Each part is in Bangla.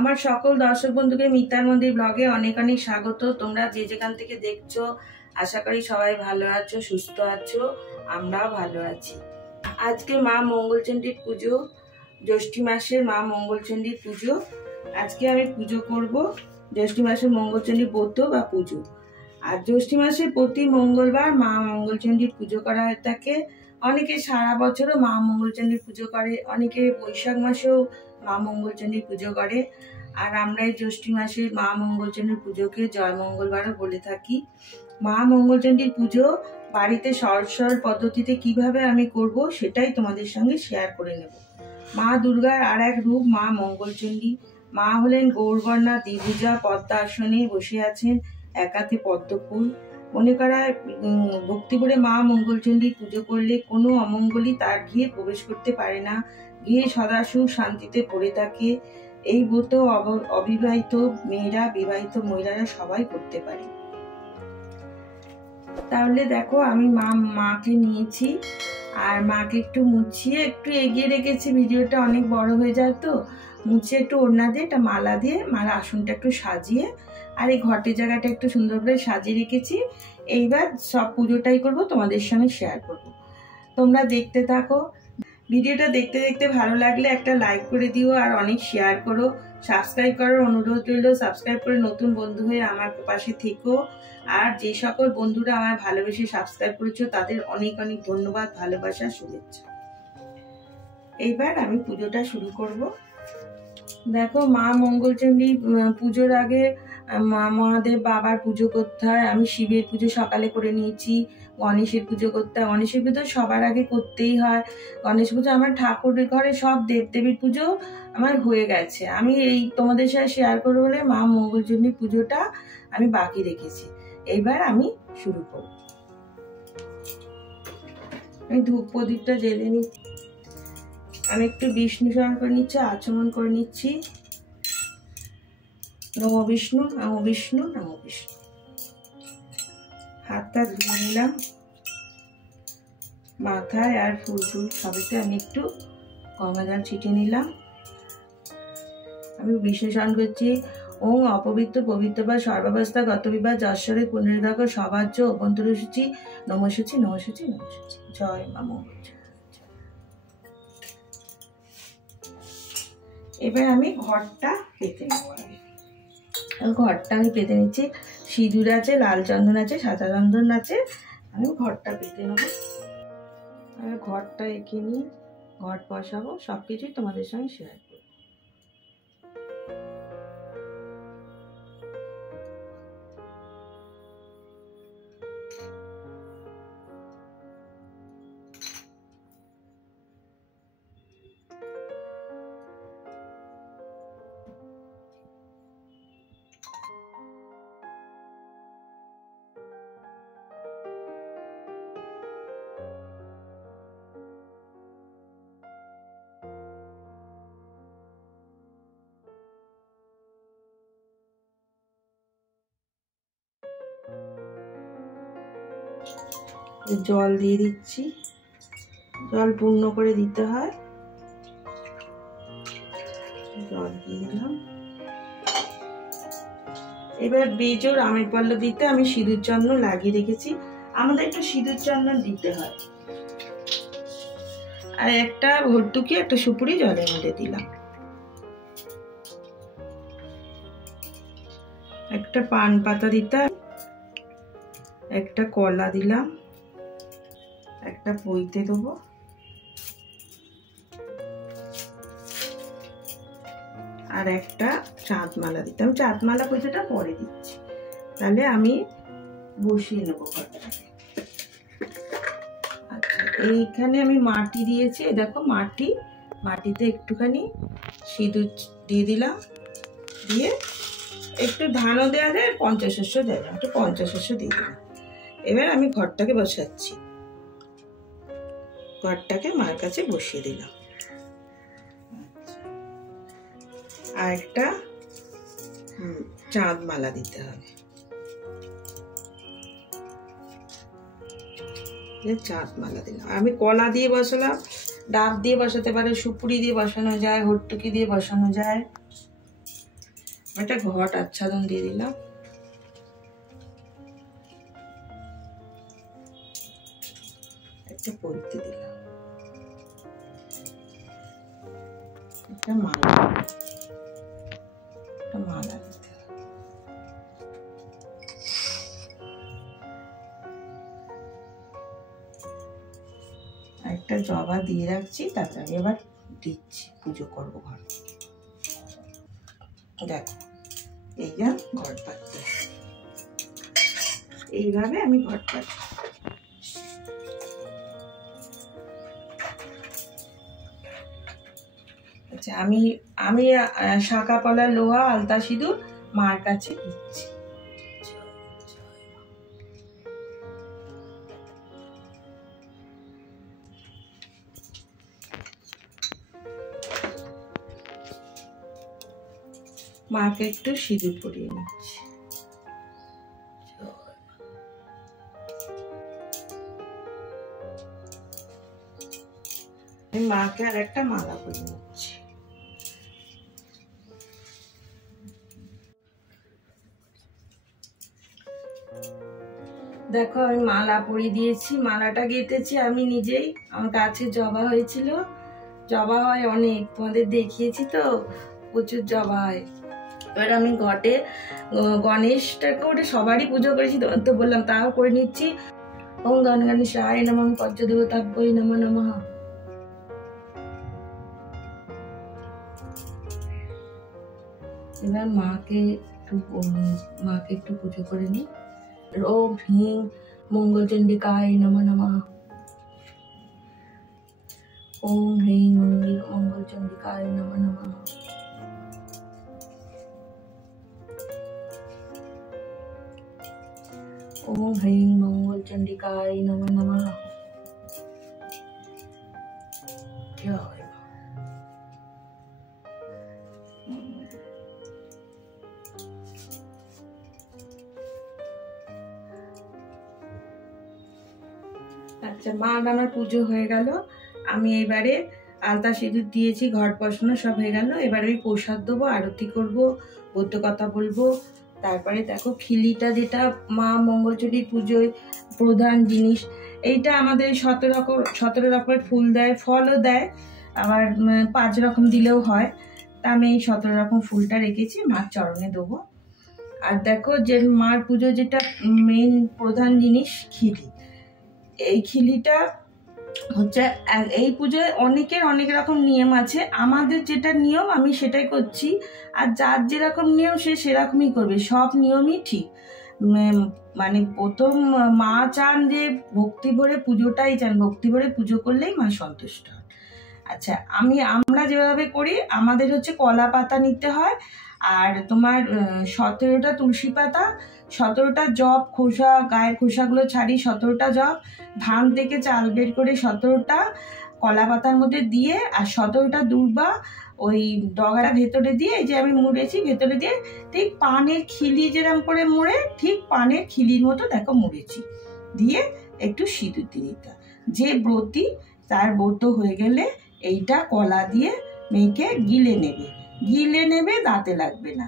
আমার সকল দর্শক বন্ধুকে মিতার মন্দির ব্লগে অনেক অনেক স্বাগত। তোমরা যে যেখান থেকে দেখছো আশা করি সবাই ভালো আছো, সুস্থ আছো, আমরাও ভালো আছি। আজকে মা মঙ্গলচণ্ডীর পুজো, জ্যৈষ্ঠী মাসের মা মঙ্গলচণ্ডীর পুজো। আজকে আমি পুজো করব জ্যৈষ্ঠী মাসের মঙ্গলচণ্ডী ব্রত বা পুজো। আর জ্যৈষ্ঠী মাসে প্রতি মঙ্গলবার মা মঙ্গলচণ্ডীর পুজো করা হয়ে থাকে। অনেকে সারা বছরও মা মঙ্গলচণ্ডীর পুজো করে, অনেকে বৈশাখ মাসেও মা মঙ্গলচণ্ডীর পুজো করে। আর আমরা এই জ্যৈষ্ঠী মাসে মা মঙ্গলচণ্ডীর পুজোকে জয় মঙ্গলবারও বলে থাকি। মা মঙ্গলচণ্ডীর পুজো বাড়িতে সহজ সরল পদ্ধতিতে কিভাবে আমি করব সেটাই তোমাদের সঙ্গে শেয়ার করে নেব। মা দুর্গার আর এক রূপ মা মঙ্গলচণ্ডী। মা হলেন গৌরবর্ণা দ্বিভুজা, পদ্মাসনে বসে আছেন, এক হাতে পদ্মফুল। মনে করা ভক্তি করে মা মঙ্গলচণ্ডীর পুজো করলে কোনো অমঙ্গলই তার গৃহে প্রবেশ করতে পারে না, গৃহে সদা সুখ শান্তিতে পড়ে থাকে। এই ব্রত অবিবাহিত মেয়েরা, বিবাহিত মহিলারা সবাই করতে পারে। তাহলে দেখো আমি মাকে নিয়েছি আর মাকে একটু মুছিয়ে একটু এগিয়ে রেখেছি, ভিডিওটা অনেক বড় হয়ে যায় তো মুছিয়ে একটু ওড়না দিয়ে একটা মালা দিয়ে মার আসনটা একটু সাজিয়ে আর এই ঘটের জায়গাটা একটু সুন্দর করে সাজিয়ে রেখেছি। এইবার সব পুজোটাই করব, তোমাদের সঙ্গে শেয়ার করব। তোমরা দেখতে থাকো। ভিডিওটা দেখতে দেখতে ভালো লাগলে একটা লাইক করে দিও আর অনেক শেয়ার করো। সাবস্ক্রাইব করার অনুরোধ রইল, সাবস্ক্রাইব করে নতুন বন্ধু হয়ে আমার পাশে থেকো। আর যে সকল বন্ধুরা আমার ভালোবেসে সাবস্ক্রাইব করেছো তাদের অনেক অনেক ধন্যবাদ, ভালোবাসা, শুভেচ্ছা। এইবার আমি পুজোটা শুরু করব। দেখো মা মঙ্গলচণ্ডী পুজোর আগে মহাদেব বাবার পুজো করতে হয়। আমি শিবের পুজো সকালে করে নিয়েছি, গণেশের পুজো করতে হয়। গণেশের পুজো সবার আগে করতেই হয়। গণেশ পুজো আমার ঠাকুরের ঘরে সব দেবদেবীর পুজো আমার হয়ে গেছে। আমি এই তোমাদের সাথে শেয়ার করবো বলে মা মঙ্গলচণ্ডী পুজোটা আমি বাকি রেখেছি। এইবার আমি শুরু করব। আমি ধূপ প্রদীপটা জ্বেলে নিচ্ছি। আমি একটু বিষ্ণু স্মরণ করে নিচ্ছি, আচমন করে নিচ্ছি। নমো বিষ্ণু, নমো বিষ্ণু, নমো বিষ্ণু। হাতটা ধুয়ে নিলাম, মাথায় আর ফুল টুল সবেতে আমি একটু গঙ্গা জল ছিটিয়ে নিলাম। আমি বিষ্ণু স্মরণ করছি। ওম অপবিত্র পবিত্র বা সর্বাবস্থা গত বিবাহ যশ্বরে পুনর্দাক সবাজ্য অভ্যন্তর সূচি নমসূচি নমসূচি নমসূচি। জয় মা মঙ্গলচণ্ডী। এবার আমি ঘরটা পেতে নেব। ঘরটা আমি পেতে নিচ্ছি। সিঁদুর আছে, লাল চন্দন আছে, সাদা চন্দন আছে। আমি ঘরটা পেতে নেব। আর ঘরটা এঁকে নিয়ে ঘট বসাবো, সবকিছুই তোমাদের সঙ্গে শেয়ার করবো। জল দিয়ে দিচ্ছি, জল পূর্ণ করে দিতে হয়। জল দিয়ে দিলাম। এবার বেজোর আমের পল্লব দিতে আমি সিঁদুর চন্দন লাগিয়ে রেখেছি। আমাদের একটু সিঁদুর চন্দন দিতে হয়। আর একটা ভর্তুকি, একটা সুপুরি জলের মধ্যে দিলাম। একটা পান পাতা দিতে, একটা কলা দিলাম, একটা পইতে দেবো, আর একটা চাঁদ মালা দিতে। আমি চাঁদ মালা পয়সাটা পরে দিচ্ছি, তাহলে আমি বসিয়ে নেবো ঘরটাকে। আচ্ছা, এইখানে আমি মাটি দিয়েছি, দেখো মাটিতে একটুখানি সিঁদুর দিয়ে দিলাম, দিয়ে একটু ধানও দেওয়া যায়, পঞ্চশস্য দেওয়া যায়, একটু পঞ্চশস্য দিয়ে দিলাম। এবার আমি ঘরটাকে বসাচ্ছি। ঘরটাকে মার কাছে বসিয়ে দিলাম। আর একটা চাঁদ মালা দিতে হবে। চাঁদ মালা দিলাম। আমি কলা দিয়ে বসালাম, ডাব দিয়ে বসাতে পারে, সুপুরি দিয়ে বসানো যায়, হর্তুকি দিয়ে বসানো যায়। একটা ঘট আচ্ছাদন দিয়ে দিলাম। একটা পৈতে দিলাম, একটা মালা, একটা মালা দিতে হবে। একটা জবা দিয়ে রাখছি, তারপরে আমি এবার দিচ্ছি, পুজো করবো ঘর। দেখো এই যা ঘট পাচ্ছি, এইভাবে আমি ঘট পাচ্ছি। আচ্ছা, আমি শাঁখা পলা, লোহা, আলতা সিঁদুর মার কাছে দিচ্ছি। মাকে একটু সিঁদুর পরিয়ে নিচ্ছি। মাকে আর একটা মালা পরিয়ে নিচ্ছি। দেখো আমি মালা পরিয়ে দিয়েছি, মালাটা গেঁথেছি আমি নিজেই। আমার গাছে জবা হয়েছিল, জবা হয় অনেক, তোমাদের দেখিয়েছি তো, প্রচুর জবা হয়। এবার আমি ঘটে গণেশটাকে ওটা সবারই পুজো করেছি, তো বললাম তাও করে নিচ্ছি। ওম গণেশায় নমঃ, পঞ্চদেবতাভ্যৈ নমঃ নমঃ। এবার মাকে একটু পুজো করে নিই। ওম হ্রিং মঙ্গলচণ্ডিকায় নমঃ নমঃ। ওম হ্রিং মঙ্গলচণ্ডিকায় নমঃ নমঃ। ওম হ্রিং মঙ্গলচণ্ডিকায় নমঃ নমঃ। জয়। আচ্ছা, মা আমার পুজো হয়ে গেল। আমি এবারে আলতা সিঁদুর দিয়েছি, ঘট বসানো সব হয়ে গেল। এবার আমি প্রসাদ দেবো, আরতি করব, বৌদ্ধ কথা বলবো। তারপরে দেখো খিলিটা, যেটা মা মঙ্গলচণ্ডীর পুজোয় প্রধান জিনিস, এইটা আমাদের 17 রকমের ফুল দেয়, ফলও দেয়, আবার 5 রকম দিলেও হয়। তা আমি এই 17 রকম ফুলটা রেখেছি, মার চরণে দেবো। আর দেখো যে মার পুজো যেটা মেন প্রধান জিনিস, খিলি। এই খিলিটা হচ্ছে, এই পুজোয় অনেকের অনেক রকম নিয়ম আছে। আমাদের যেটা নিয়ম আমি সেটাই করছি, আর যার যেরকম নিয়ম সে সেরকমই করবে, সব নিয়মই ঠিক। মানে প্রথম মা চান যে ভক্তি ভরে পুজোটাই চান, ভক্তি ভরে পুজো করলেই মা সন্তুষ্ট হন। আচ্ছা, আমরা যেভাবে করি, আমাদের হচ্ছে কলা পাতা নিতে হয়, আর তোমার 17টা তুলসী পাতা, 17টা জব, খোসা, গায়ের খোসাগুলো ছাড়ি 17টা জব, ধান থেকে চাল বের করে 17টা কলা পাতার মধ্যে দিয়ে, আর 17টা দূর্বা ওই ডগাটা ভেতরে দিয়ে, এই যে আমি মুড়েছি ভেতরে দিয়ে, ঠিক পানের খিলি যেরকম করে মুড়ে, ঠিক পানের খিলির মতো দেখো মুড়েছি, দিয়ে একটু সিঁদুর দিয়ে দিতে। যে ব্রতী তার ব্রত হয়ে গেলে এইটা কলা দিয়ে মেয়েকে গিলে নেবে, দাঁতে লাগবে না,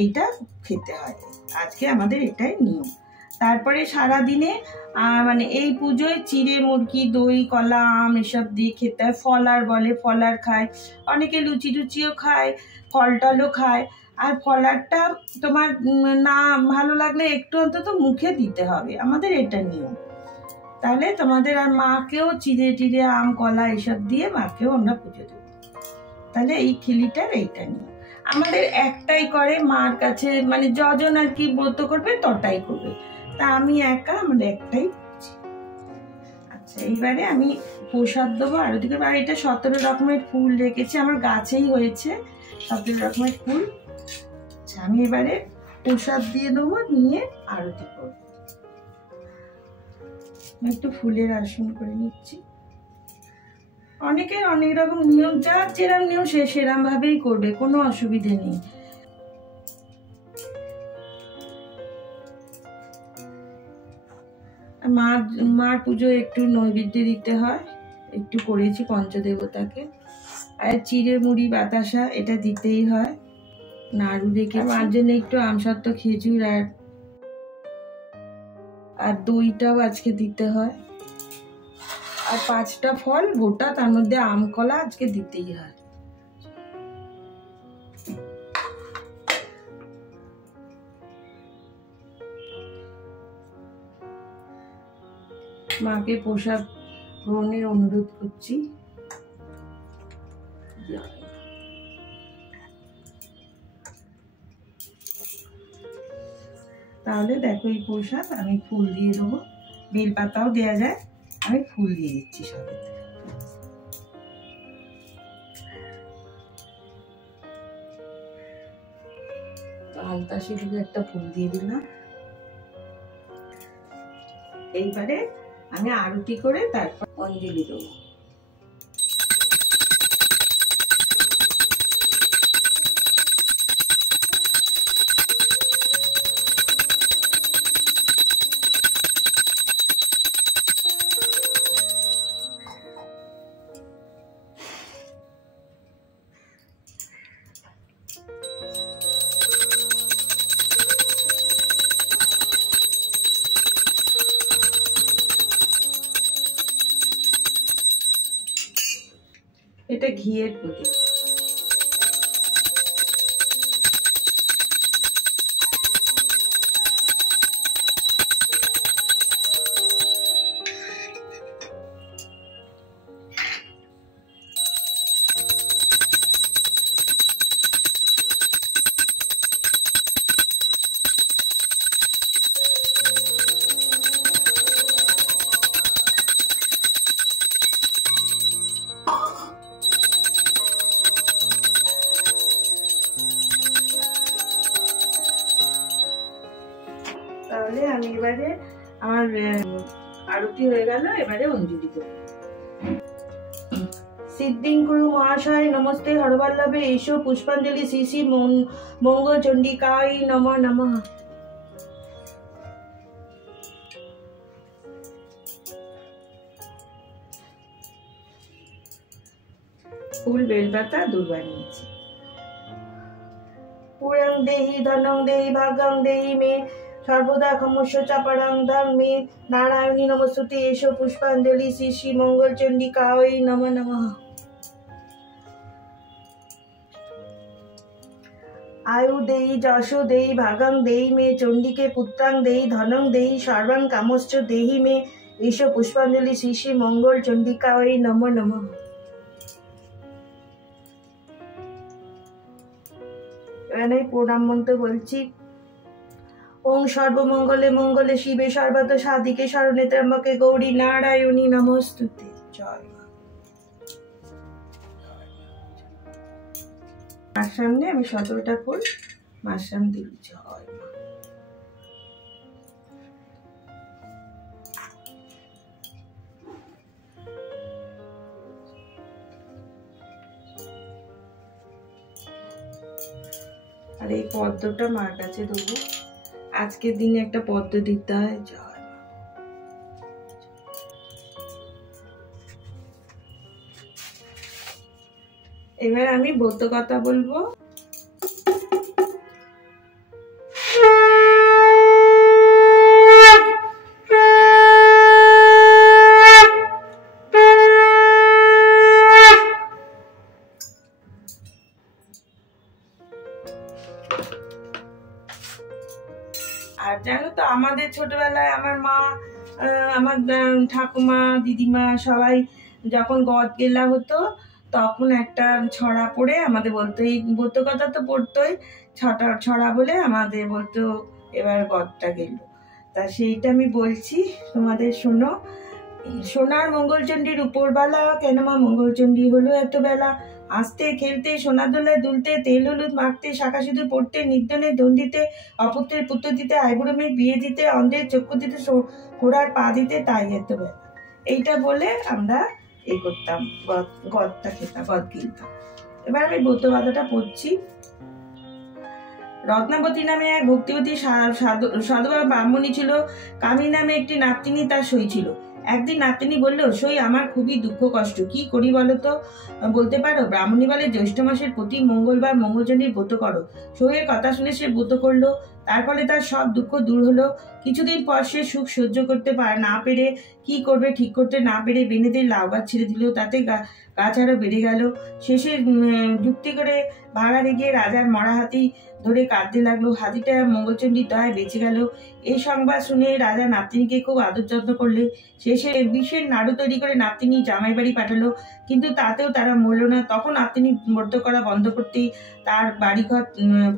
এইটা খেতে হয়। আজকে আমাদের এটাই নিয়ম। তারপরে সারাদিনে মানে এই পুজোয় চিড়ে, মুরগি, দই, কলা, আম এসব দিয়ে খেতে হয়। ফলার বলে, ফলার খায় অনেকে, লুচি টুচিও খায়, ফল টলও খায়। আর ফলারটা তোমার না ভালো লাগলে একটু অন্তত মুখে দিতে হবে, আমাদের এটা নিয়ম। তাহলে তোমাদের আর মাকেও চিড়ে টিড়ে, আম, কলা এসব দিয়ে মাকেও আমরা পুজো দেবো। তাহলে এই খিলিটার এইটা নিয়ম। আমাদের একটাই করে মার কাছে, মানে যজন আর কি ব্রত করবে তটাই করবে, তা আমি একা, আমাদের একটাই। আচ্ছা, এইবারে আমি প্রসাদ দেবো, আরতি করবো। আর এটা 17 রকমের ফুল রেখেছি, আমার গাছেই হয়েছে 17 রকমের ফুল। আচ্ছা, আমি এবারে প্রসাদ দিয়ে দেবো, নিয়ে আরতি করবো। একটু ফুলের আসন করে নিচ্ছি। অনেকের অনেক রকম নিয়ম, যার যেরকম নিয়ম সে সেরকম ভাবেই করবে, কোনো অসুবিধে নেই। মার পুজো একটু নৈবেদ্য দিতে হয়, একটু করেছি পঞ্চদেবতাকে। আর চিড়ে, মুড়ি, বাতাসা এটা দিতেই হয়। নাড়ু রেখে মার জন্য একটু আমসত্ত্ব খেজুর আর দইটাও আজকে দিতে হয়, আর 5টা ফল গোটা, তার মধ্যে আম কলা আজকে দিতেই হয়। মাকে প্রসাদ গ্রহণের অনুরোধ করছি। তাহলে দেখো এই প্রসাদ আমি ফুল দিয়ে দেবো, বেলপাতাও দেওয়া যায়, আমি ফুল দিয়ে দিচ্ছি সবে। আলতা সিঁদুরে একটা ফুল দিয়ে দিলাম। এইবারে আমি আরতি করে তারপর অঞ্জলি দেবো। এটা ঘিয়ের প্রদীপ। তাহলে আমি এবারে আমার আরতি হয়ে গেল, এবারে অঞ্জলি দেব। সিদ্ধিং গুরু মহাশয় নমস্তে, হরবল্লভে এসো পুষ্পাঞ্জলি শ্রী শ্রী মঙ্গল চণ্ডিকায় নমঃ নমঃ। ফুল বেলপাতা দুবার নিয়েছি। পুরং দেহি ধনং দেহি ভাগং দেহি মে সর্বদা ক্ষমস্য চাপারং ধাং মে নারায়ণী নমস্তুতে এসো পুষ্পাঞ্জলি শ্রী শ্রী মঙ্গল চণ্ডিকায় নমঃ নমঃ। आयु देहि যশো देहि भागं देहि मे चंडिके पुत्रं देहि धनं देहि सर्वं कामश्च देहि मे ईशो पुष्पांजलि श्री श्री मंगल चंडिकाय नमो नमः। এখানে প্রণাম মন্ত্র বলছি। ওং সর্বমঙ্গলে মঙ্গলে শিবে সর্বত সাধিকে শরণে ত্র্যম্বকে গৌরী নারায়ণী নমস্তুতে। জয় মা। মার সামনে আমি 17টা ফুল মার সামনে দিই। জয় মা। আর এই পদ্মটা মার কাছে দেবো, আজকের দিনে একটা পদ্ম দিতে হয়। জয় মা। এবার আমি ব্রত কথা বলবো। আর জানো তো আমাদের ছোটবেলায় আমার মা, আমার ঠাকুমা, দিদিমা সবাই যখন গদ গেলা হতো তখন একটা ছড়া পড়ে আমাদের বলতো, এই ব্রত কথা তো পড়তোই, ছড়া বলে আমাদের বলতো এবার গদটা গেল। তা সেইটা আমি বলছি তোমাদের শোনো। সোনার মঙ্গলচণ্ডীর উপরবেলা কেন মা মঙ্গলচণ্ডী হলো এত বেলা, আসতে খেলতে সোনা দোলায় দুলতে, তেল হলুদ মাখতে, শাখা সিঁদুর পড়তে, নির্ধনে দন দিতে, অপুত্রের পুত্র দিতে, আইবুড়ো মেয়ের বিয়ে দিতে, অন্ধের চক্ষু দিতে, ঘোড়ার পা দিতে, তাই এত বেলা। এইটা বলে আমরা এই করতাম, গদটা খেতাম, গদ গিলতাম। এবার আমি ব্রত বাধাটা পড়ছি। রত্নাবতী নামে এক ভক্তিবতী সাধবা ব্রাহ্মণী ছিল। কামিনী নামে একটি নাতনি তার সই ছিল। একদিন নাতনি বললো, সই আমার খুবই দুঃখ কষ্ট, কি করি বলো তো? বলতে পারো? ব্রাহ্মণী বলে জ্যৈষ্ঠ মাসের প্রতি মঙ্গলবার মঙ্গলচণ্ডীর ব্রত করো। সইয়ের কথা শুনে সে ব্রত করলো, তার ফলে তার সব দুঃখ দূর হলো। কিছুদিন পর সে সুখ সহ্য করতে না পেরে কি করবে ঠিক করতে না পেরে বেনেদের লাউ গাছ ছেড়ে দিল, তাতে গাছ আরো বেড়ে গেল। শেষে যুক্তি করে ভাগাড়ে গিয়ে রাজার মরা হাতি ধরে কাঁদতে লাগলো। হাতিটা মঙ্গলচণ্ডীর দয়ায় বেঁচে গেল। এই সংবাদ শুনে রাজা নাতনিকে খুব আদর যত্ন করলে। শেষে বিষের নাড়ু তৈরি করে নাতনি জামাই বাড়ি পাঠালো, কিন্তু তাতেও তারা মরল না। তখন নাতনি ব্রত করা বন্ধ করতেই তার বাড়িঘর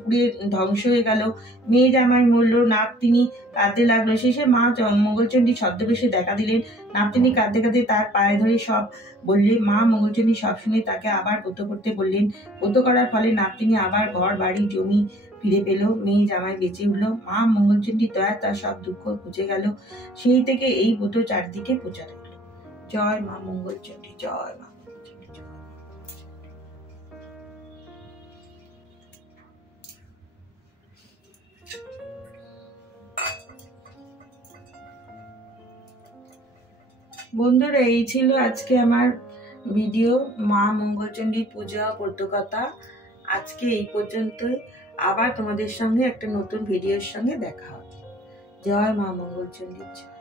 পুড়ে ধ্বংস হয়ে গেল। মেয়ে জামাই মরল, নাতনি কাঁদতে লাগলো। শেষে মা মঙ্গলচণ্ডী ছদ্মবেশে দেখা দিলেন। নাতনি কাঁদতে কাঁদতে তার পায়ে ধরে সব বললেন। মা মঙ্গলচণ্ডী সব শুনে তাকে আবার ব্রত করতে বললেন। ব্রত করার ফলে নাতনি আবার ঘর বাড়ি জমি ফিরে পেল, মেয়ে জামাই বেঁচে উঠল। মা মঙ্গলচণ্ডীর দয়া তার সব দুঃখ ঘুচে গেল। সেই থেকে এই ব্রত চারদিকে প্রচার হলো। জয় মা মঙ্গলচণ্ডী, জয় মা মঙ্গলচণ্ডী, জয়। বন্ধুরা, এই ছিল আজকে আমার ভিডিও, মা মঙ্গলচণ্ডীর পূজা ব্রতকথা। আজকে এই পর্যন্তই। আবার তোমাদের সঙ্গে একটা নতুন ভিডিওর সঙ্গে দেখা হবে। জয় মা মঙ্গলচণ্ডীর জয়।